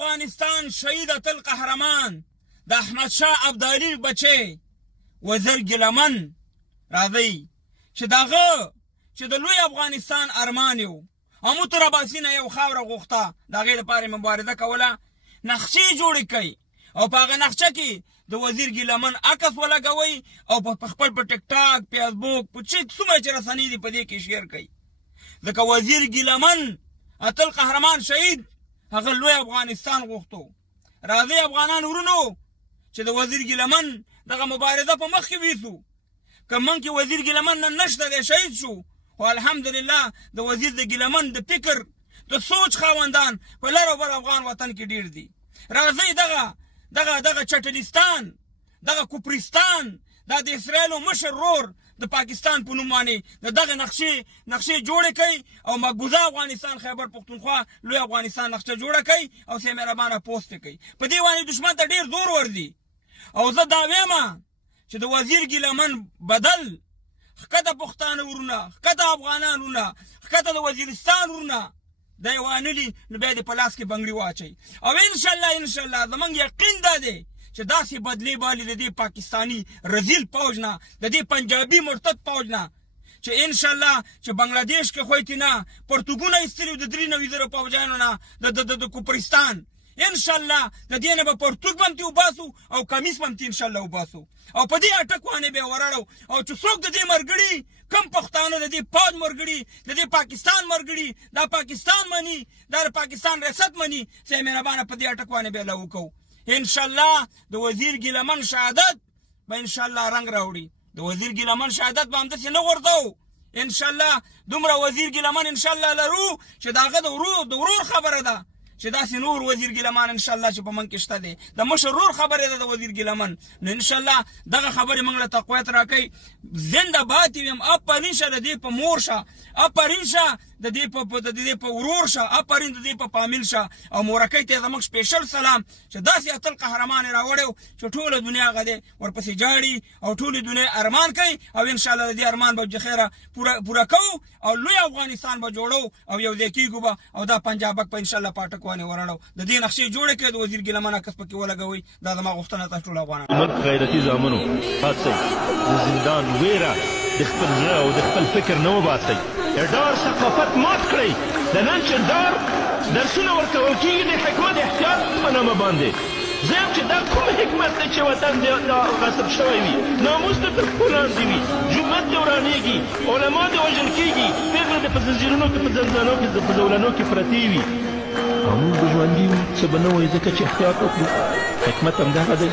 افغانستان شهید اتل قهرمان د احمد شاه ابدالي بچی وزیر ګیلمن راځئ چې دغه چې د لوی افغانستان ارمان یو همو تر اباسي نه یو خاوره غوښته د هغې لپاره یې مبارزه کوله نقشې جوړې کوي او په هغه نقشه کې د وزیر ګیلمن عکس ولګوئ او په خپل په ټیک ټاک فیسبوک په څومره چې رسنۍ دي په دې کې شیر کوي ځکه وزیر ګیلمن اتل قهرمان شهید هغه لوی افغانستان غوښتو راځئ افغانان ورونو چې د وزیر ګیلمن دغه مبارزه په مخ کې ویسو که موږ کې وزیر ګیلمن نن نشته دی شهید شو خو الحمدلله د وزیر د ګیلمن د فکر د سوچ خاوندان په لر او بر افغان وطن کې ډیر دي راځئ دغه چټلستان دغه کوپرستان دا د اسرائیلو مشر رور د پاکستان په نوم باندې دغه نقشې جوړې کوي او مقبوضه افغانستان خیبر پختونخوا لوی افغانستان نقشه جوړه کوي او سه مهربانه پوسټ کوي په دې باندې دشمن ته ډیر زور ورځي او زه دا وایم چې د وزیر ګیلمن بدل ښکته پښتانه ورونه ښکته افغانان ورونه ښکته د وزیرستان ورونه دا یې وانلي نو بیا دې په لاس کې بنګړي واچوي او انشاءالله زموږ یقین دا دی چې داسې بدلې بالي د دې پاکستاني رذیل پوج نه د دې پنجابي مرتد پوج نه چې انشاءالله چې بنګلادیش کې خویتي نه پرتګونه ایستلي د 93 پوجانو نه د کوپرستان انشاءالله د دې نه به پرتګ باندې وباسو او کمیس باندې انشاءالله وباسو او په دې اټک باندې به وراړو او چې څوک د دې مرګړي کم پښتانه د دې پوج مرګړي د دې پاکستان مرګړي دا پاکستان مني دا پاکستان ریاست مني سه مهربانه په دې اټک باندې به لاو کو انشاءالله د وزیر ګیلمن شهادت به انشاءالله رنگ راوړي د وزیر ګیلمن شهادت به همداسې نه غورځو انشاءالله دومره وزیر ګیلمن انشاءالله لرو چې د هغه د ورور خبره ده چې داسې نور وزیر ګیلمن انشاءالله چې په من کې شته دی د مشر ورور خبره ده د وزیر ګیلمن نو انشاءالله دغه خبرې موږ له تقویت راکوي زنده باد یم آفرین شه د دې په مور شه آفرین شه د دې په ورور شه آفرین د دې په فامیل شه او مورکۍ ته زموږ سپیشل سلام چې داسې اتل قهرمان یې راوړی چې ټوله دنیا هغه دی ورپسې جاړي او ټولې دنیا ارمان کوي او انشاءالله د دې ارمان به خیره پوره کوو او لوی افغانستان به جوړو او یو ځای کېږو به او دا پنجابک په انشاءالله پاټک باندې ورړو د دې نقشې جوړې کړې د وزیر ګیلمن عکس پکې ولګوئ دا زما غوښتنه تاسو ټول افغانان ملک غیرتي زامنو هڅئ د زندان ویره د خپل زړه او د خپل فکر نه وباسئ د ډار ثقافت مات کړئ د نن چې ډار درسونه ورکول کېږي د حکمت احتیاط په نامه باندې زه یم چې دا کوم حکمت دی چې وطن غصب شوی وي ناموس د تر پښو لاندې وي جومات دې ورانېږي علما دې وژل کېږي پېغله دې په زنځیرونو کې په زندانو کې په زولنو کې پرتې وي او موږ به ژوندي یو څه به نه وایي ځکه چې احتیاط وکړو حکمت همدغه دی